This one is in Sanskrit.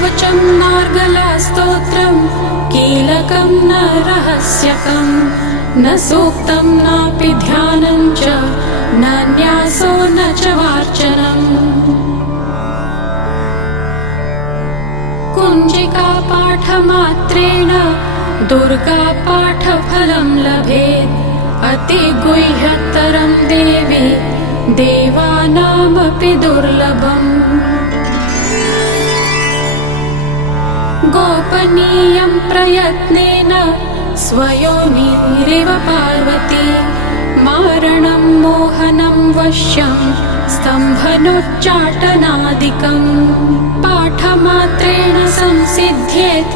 कवचं नार्गलास्तोत्रं कीलकं न रहस्यकं न सूक्तं नापि ध्यानं च न न्यासो न च वार्चनम् कुञ्जिका पाठमात्रेण दुर्गा पाठफलं लभेत् अतिगुह्यतरं देवी देवानामपि दुर्लभम् गोपनीयं प्रयत्नेन स्वयोनिरिव पार्वती मारणं मोहनं वश्यं स्तम्भनोच्चाटनादिकं पाठमात्रेण संसिद्ध्येत्